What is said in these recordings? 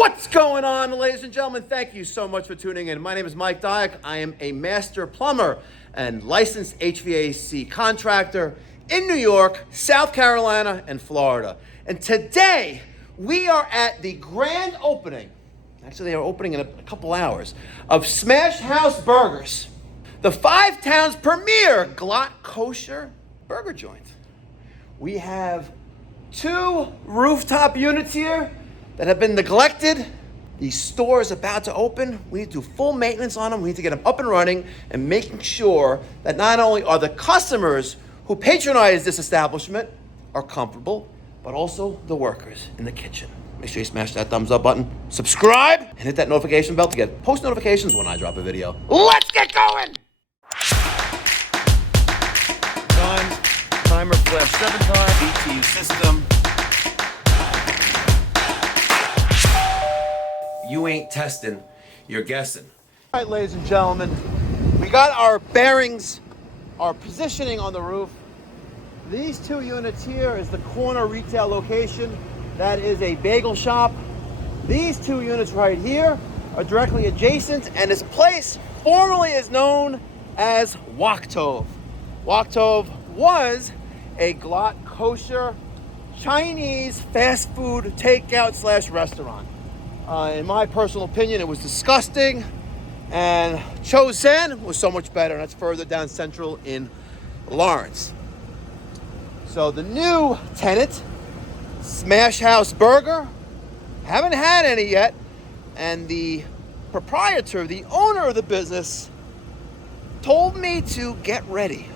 What's going on, ladies and gentlemen? Thank you so much for tuning in. My name is Mike Diack. I am a master plumber and licensed HVAC contractor in New York, South Carolina, and Florida. And today, we are at the grand opening, actually they are opening in a couple hours, of Smash House Burgers, the 5 Towns' premier kosher burger joint. We have 2 rooftop units here that have been neglected. The store is about to open. We need to do full maintenance on them. We need to get them up and running and making sure that not only are the customers who patronize this establishment are comfortable, but also the workers in the kitchen. Make sure you smash that thumbs up button, subscribe, and hit that notification bell to get post notifications when I drop a video. Let's get going! Timer flash 7 times, BTU system. You ain't testing, you're guessing. All right, ladies and gentlemen, we got our bearings, our positioning on the roof. These 2 units here is the corner retail location. That is a bagel shop. These 2 units right here are directly adjacent, and this place formerly is known as Wok Tov. Wok Tov was a kosher Chinese fast food takeout / restaurant. In my personal opinion, it was disgusting, and Chosen was so much better, and that's further down central in Lawrence. So the new tenant, Smash House Burger, haven't had any yet, and the proprietor, the owner of the business, told me to get ready.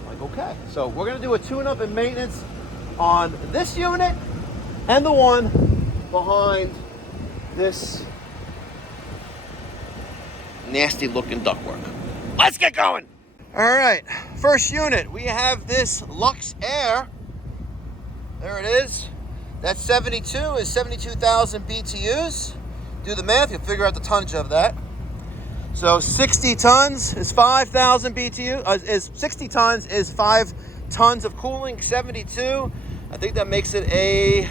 I'm like, okay. So we're gonna do a tune-up and maintenance on this unit and the one behind this nasty looking ductwork. Let's get going. All right, first unit, we have this Lux Air. There it is. That 72 is 72,000 BTUs. Do the math, you'll figure out the tonnage of that. So 60 tons is 5,000 BTU, 60 tons is 5 tons of cooling, 72. I think that makes it a,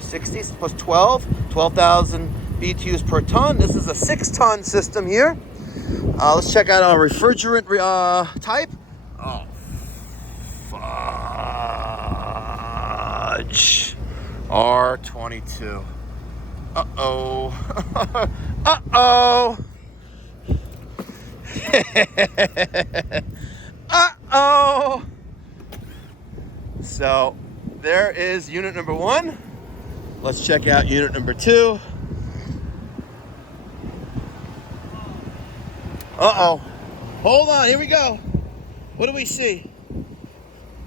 60 plus 12,000 BTUs per ton. This is a 6-ton system here. Let's check out our refrigerant type. Oh, fudge. R22. Uh-oh. Uh-oh. Uh-oh. So, there is unit number 1. Let's check out unit number 2. Uh-oh. Hold on, here we go. What do we see?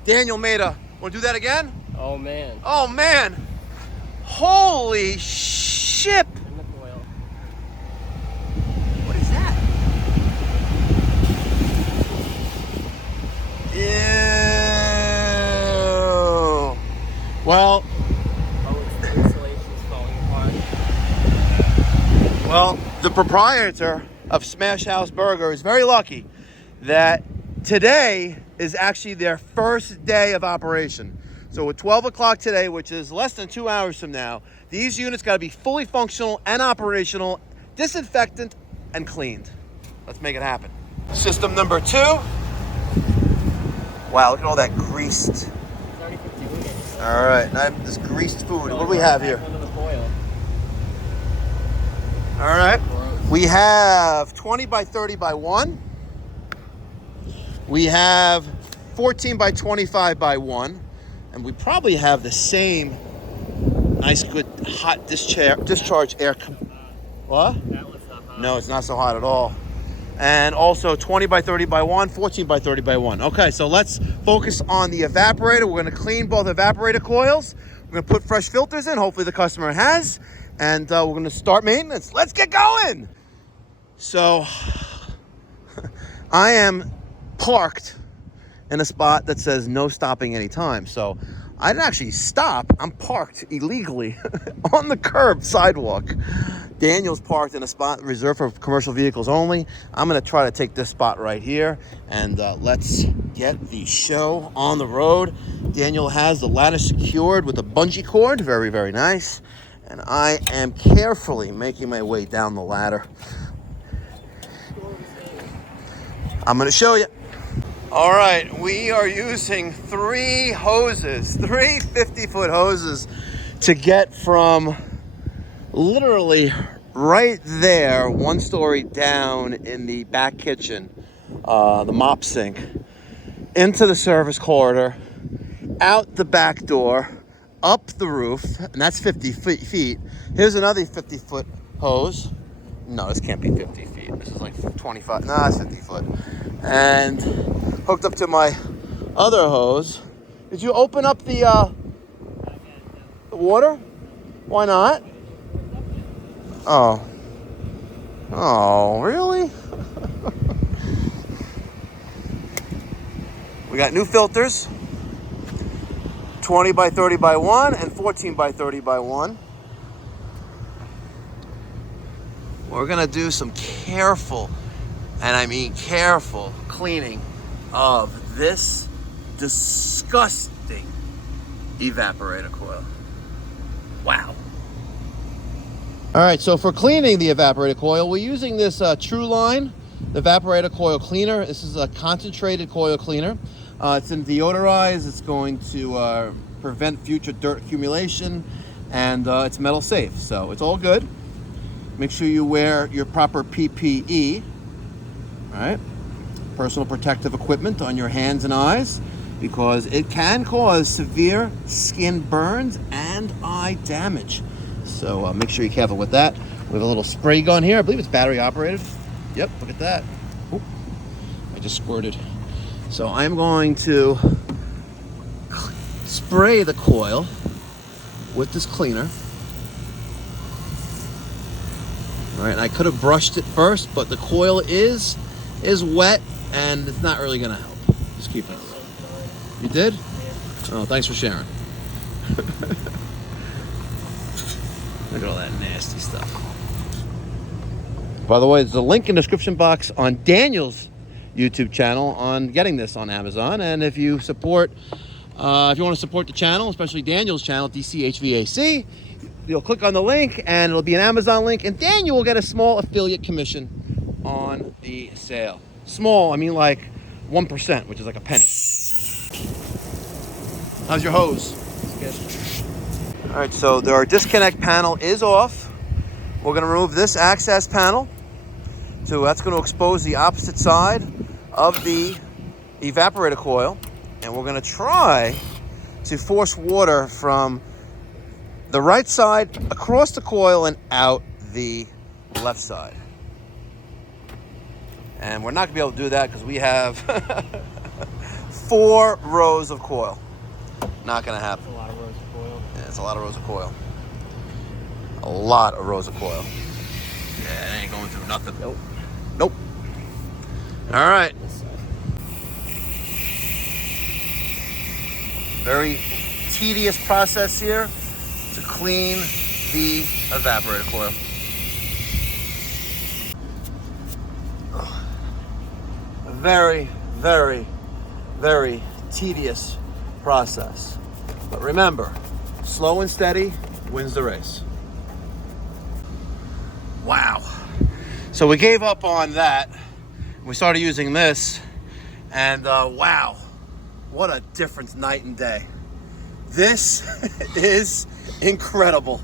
Daniel Maida. Want to do that again? Oh, man. Oh, man. Holy shit. In the coil. What is that? Ew. Well. Oh, the insulation's falling apart. Well, the proprietor of Smash House Burger is very lucky that today is actually their first day of operation. So at 12 o'clock today, which is less than 2 hours from now, these units got to be fully functional and operational, disinfectant, and cleaned. Let's make it happen. System number 2. Wow, look at all that greased. It's already 50 units. All right, now this greased food. What do we have here? Under the foil. All right. We have 20 by 30 by 1. We have 14 by 25 by 1. And we probably have the same nice, good, hot discharge air. What? That was not hot. No, it's not so hot at all. And also 20 by 30 by 1, 14 by 30 by 1. Okay, so let's focus on the evaporator. We're going to clean both evaporator coils. We're going to put fresh filters in. Hopefully the customer has. And we're going to start maintenance. Let's get going. So I am parked in a spot that says no stopping anytime. So I didn't actually stop. I'm parked illegally on the curb sidewalk. Daniel's parked in a spot reserved for commercial vehicles only. I'm gonna try to take this spot right here, and let's get the show on the road. Daniel has the ladder secured with a bungee cord, very, very nice. And I am carefully making my way down the ladder. I'm gonna show you. All right, we are using 3 hoses, 3 50-foot hoses to get from literally right there, 1 story down in the back kitchen, the mop sink, into the service corridor, out the back door, up the roof, and that's 50 feet. Here's another 50-foot hose. No, this can't be 50 feet. This is like 25, no, it's 50 foot. And hooked up to my other hose. Did you open up the water? Why not? Oh. Oh, really? We got new filters. 20 by 30 by 1 and 14 by 30 by 1. We're gonna do some careful, and I mean careful, cleaning of this disgusting evaporator coil. Wow. All right, so for cleaning the evaporator coil, we're using this True Line, the evaporator coil cleaner. This is a concentrated coil cleaner. It's in deodorized. It's going to prevent future dirt accumulation, and it's metal safe, so it's all good. Make sure you wear your proper PPE, all right? Personal protective equipment on your hands and eyes, because it can cause severe skin burns and eye damage. So make sure you're careful with that. We have a little spray gun here. I believe it's battery operated. Yep, look at that. Oop, I just squirted. So I'm going to spray the coil with this cleaner. All right, and I could have brushed it first, but the coil is wet, and it's not really gonna help. Just keep it. You did? Oh, thanks for sharing. Look at all that nasty stuff. By the way, there's a link in the description box on Daniel's YouTube channel on getting this on Amazon. And if you support, if you want to support the channel, especially Daniel's channel, DC HVAC, you'll click on the link and it'll be an Amazon link, and Daniel will get a small affiliate commission on the sale. Small, I mean like 1%, which is like a penny. How's your hose? It's good. All right, so our disconnect panel is off. We're gonna remove this access panel. So that's gonna expose the opposite side of the evaporator coil. And we're gonna try to force water from the right side across the coil and out the left side. And we're not gonna be able to do that because we have 4 rows of coil. Not gonna happen. That's a lot of rows of coil. Yeah, it's a lot of rows of coil. A lot of rows of coil. Yeah, it ain't going through nothing. Nope. Nope. All right. Very tedious process here to clean the evaporator coil. A very, very, very tedious process. But remember, slow and steady wins the race. Wow. So we gave up on that. We started using this, and wow, what a difference night and day. This is incredible.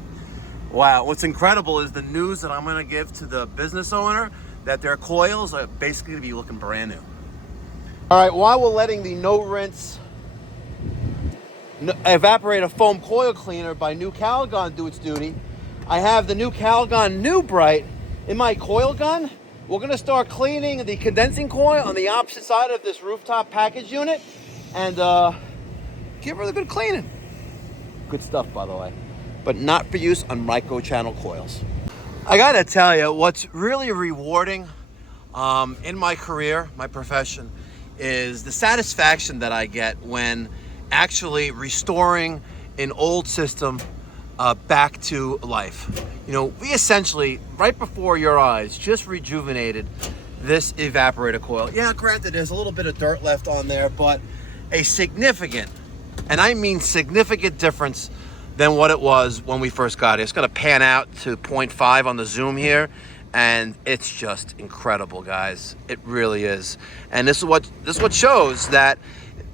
Wow, what's incredible is the news that I'm gonna give to the business owner, that their coils are basically gonna be looking brand new. All right, while we're letting the no rinse evaporator foam coil cleaner by New Calgon do its duty, I have the New Calgon New Bright in my coil gun. We're gonna start cleaning the condensing coil on the opposite side of this rooftop package unit and give her a good cleaning. Good stuff, by the way, but not for use on micro-channel coils. I gotta tell you, what's really rewarding in my career, my profession, is the satisfaction that I get when actually restoring an old system back to life. You know, we essentially, right before your eyes, just rejuvenated this evaporator coil. Yeah, granted, there's a little bit of dirt left on there, but a significant, and I mean significant difference than what it was when we first got it. It's gonna pan out to 0.5 on the zoom here, and it's just incredible, guys. It really is. And this is what shows that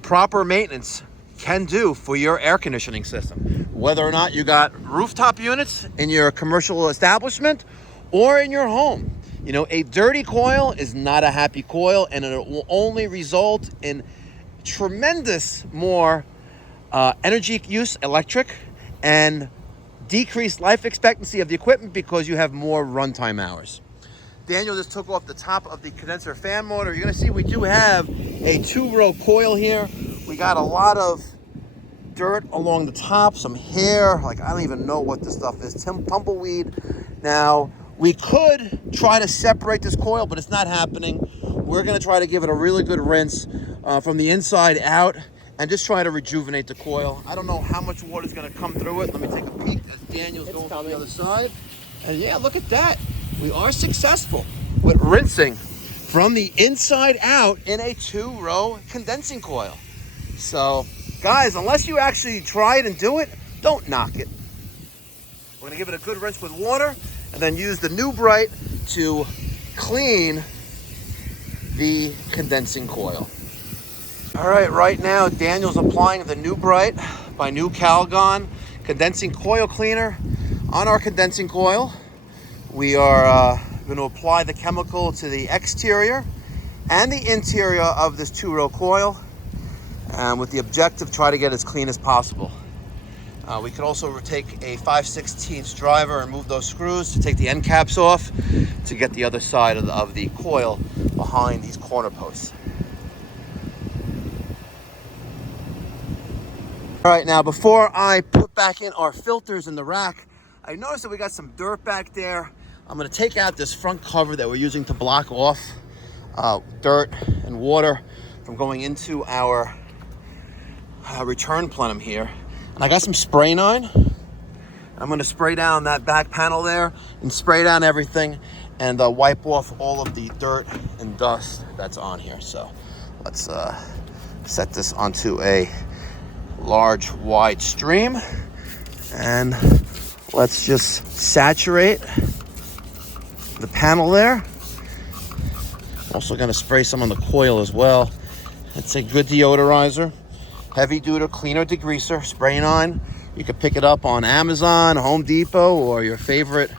proper maintenance can do for your air conditioning system. Whether or not you got rooftop units in your commercial establishment or in your home. You know, a dirty coil is not a happy coil, and it will only result in tremendous more energy use, electric, and decreased life expectancy of the equipment because you have more runtime hours. Daniel just took off the top of the condenser fan motor. You're gonna see we do have a 2-row coil here. We got a lot of dirt along the top, some hair, like I don't even know what this stuff is, tumbleweed. Now, we could try to separate this coil, but it's not happening. We're gonna try to give it a really good rinse from the inside out and just try to rejuvenate the coil. I don't know how much water is gonna come through it. Let me take a peek as Daniel's going from the other side. And yeah, look at that. We are successful with rinsing from the inside out in a 2-row condensing coil. So, guys, unless you actually try it and do it, don't knock it. We're gonna give it a good rinse with water and then use the new Bright to clean the condensing coil. All right now Daniel's applying the new Bright by New Calgon condensing coil cleaner on our condensing coil. We are going to apply the chemical to the exterior and the interior of this 2-row coil, with the objective try to get as clean as possible. We could also take a 5/16 driver and move those screws to take the end caps off to get the other side of the coil behind these corner posts. All right, now before I put back in our filters in the rack, I noticed that we got some dirt back there. I'm gonna take out this front cover that we're using to block off dirt and water from going into our return plenum here. And I got some spray on. I'm gonna spray down that back panel there and spray down everything and wipe off all of the dirt and dust that's on here. So let's set this onto a large wide stream and let's just saturate the panel there. Also going to spray some on the coil as well. It's a good deodorizer, heavy duty cleaner degreaser. Spraying on, you can pick it up on Amazon, Home Depot, or your favorite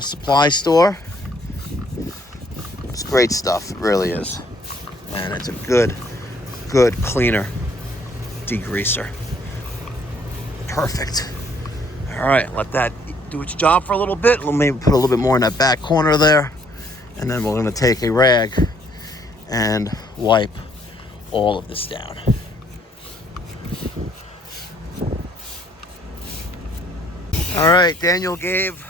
supply store. It's great stuff, it really is, and it's a good cleaner degreaser. Perfect. All right, let that do its job for a little bit. We'll maybe put a little bit more in that back corner there, and then we're going to take a rag and wipe all of this down. All right, Daniel gave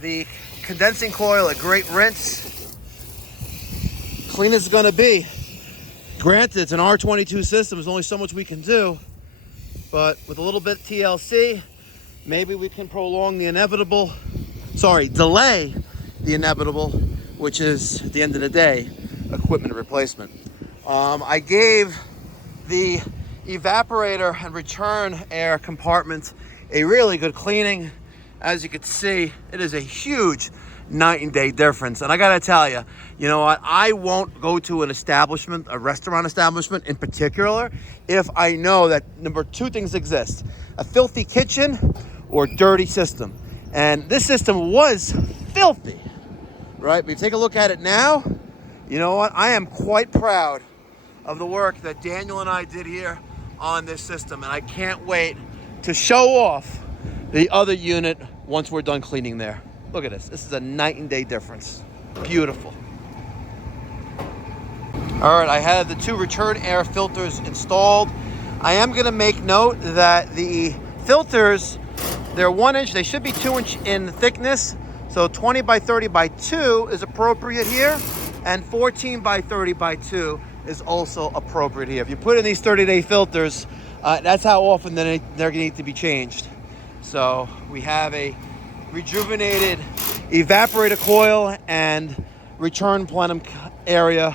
the condensing coil a great rinse. Clean as it's going to be. Granted, it's an R22 system. There's only so much we can do, but with a little bit of TLC, maybe we can delay the inevitable, which is, at the end of the day, equipment replacement. I gave the evaporator and return air compartment a really good cleaning. As you can see, it is a huge night and day difference. And I gotta tell you, you know what? I won't go to an establishment, a restaurant establishment in particular, if I know that number two things exist: a filthy kitchen or dirty system. And this system was filthy, right? But if you take a look at it now, you know what? I am quite proud of the work that Daniel and I did here on this system. And I can't wait to show off the other unit once we're done cleaning there. Look at this. This is a night and day difference. Beautiful. All right, I had the two return air filters installed. I am gonna make note that the filters, they're 1 inch, they should be 2 inch in thickness. So 20 by 30 by 2 is appropriate here, and 14 by 30 by 2 is also appropriate here. If you put in these 30-day filters, That's how often they're going to need to be changed. So we have a rejuvenated evaporator coil and return plenum area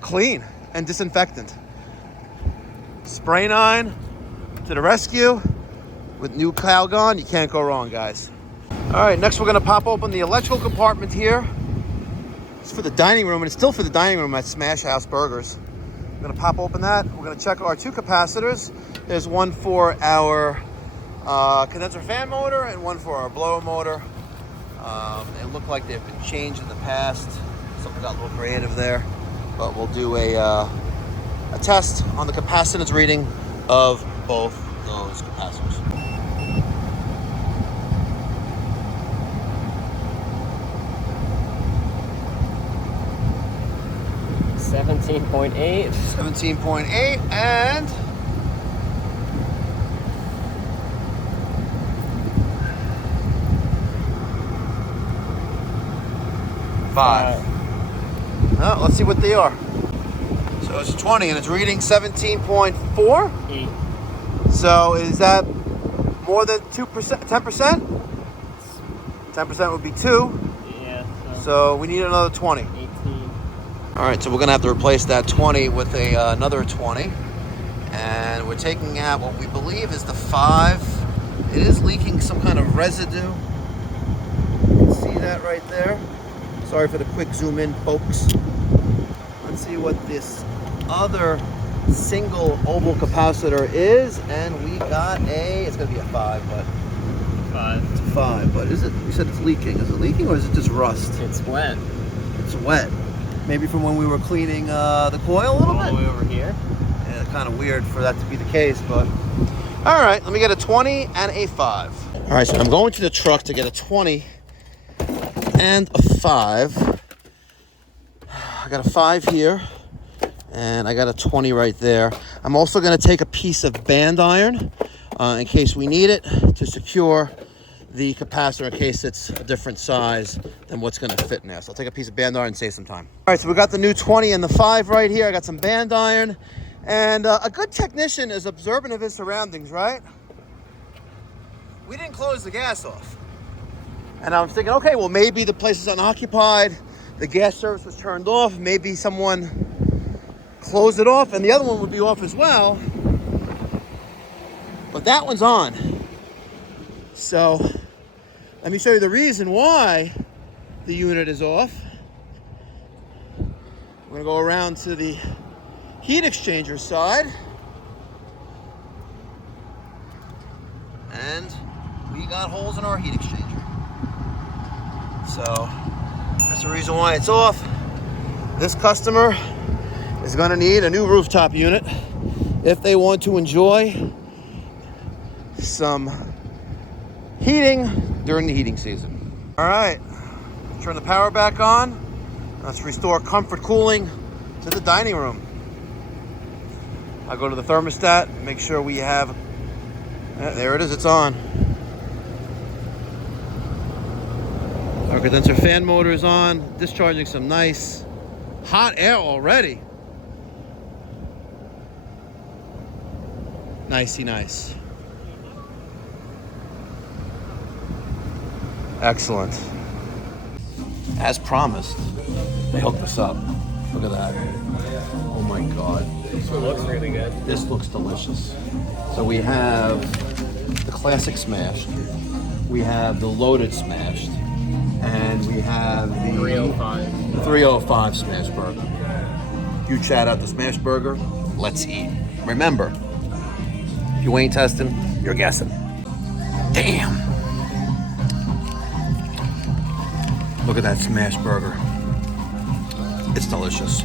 clean and disinfectant. Spray 9 to the rescue with new Calgon. You can't go wrong, guys. All right, next we're going to pop open the electrical compartment here. It's for the dining room, and it's still for the dining room at Smash House Burgers. We're going to pop open that. We're going to check our 2 capacitors. There's one for our condenser fan motor and one for our blower motor. They look like they've been changed in the past. Something got a little creative there, but we'll do a test on the capacitance reading of both those capacitors. $17.8. 17.8 and 5. Let's see what they are. So it's 20 and it's reading 17.4. 8. So is that more than 2%? 10%? 10% would be 2. Yeah. So we need another 20. 18. All right, so we're gonna have to replace that 20 with another 20. And we're taking out what we believe is the 5. It is leaking some kind of residue. You can see that right there. Sorry for the quick zoom in, folks. Let's see what this other single oval capacitor is. And we got it's gonna be a 5, but 5. it's a 5. But is it, you said it's leaking. Is it leaking or is it just rust? It's wet. It's wet. Maybe from when we were cleaning the coil a little bit? All the way over here. Yeah, kind of weird for that to be the case, but... All right, let me get a 20 and a 5. All right, so I'm going to the truck to get a 20 and a 5. I got a 5 here, and I got a 20 right there. I'm also going to take a piece of band iron in case we need it to secure the capacitor in case it's a different size than what's going to fit in there. So I'll take a piece of band iron and save some time. All right, so we got the new 20 and the 5 right here. I got some band iron. And a good technician is observant of his surroundings, right? We didn't close the gas off. And I was thinking, okay, well, maybe the place is unoccupied. The gas service was turned off. Maybe someone closed it off and the other one would be off as well. But that one's on. So let me show you the reason why the unit is off. We're gonna go around to the heat exchanger side. And we got holes in our heat exchanger. So that's the reason why it's off. This customer is gonna need a new rooftop unit if they want to enjoy some heating during the heating season. All right, turn the power back on. Let's restore comfort cooling to the dining room. I'll go to the thermostat, make sure we have, there it is, it's on. Our condenser fan motor is on, discharging some nice hot air already. Nicey nice. Excellent. As promised, they hooked us up. Look at that. Oh my God. This one looks really good. This looks delicious. So we have the classic smashed, we have the loaded smashed, and we have the 305. The 305 smash burger. Huge shout out to Smash Burger. Let's eat. Remember, if you ain't testing, you're guessing. Damn. Look at that smash burger. It's delicious.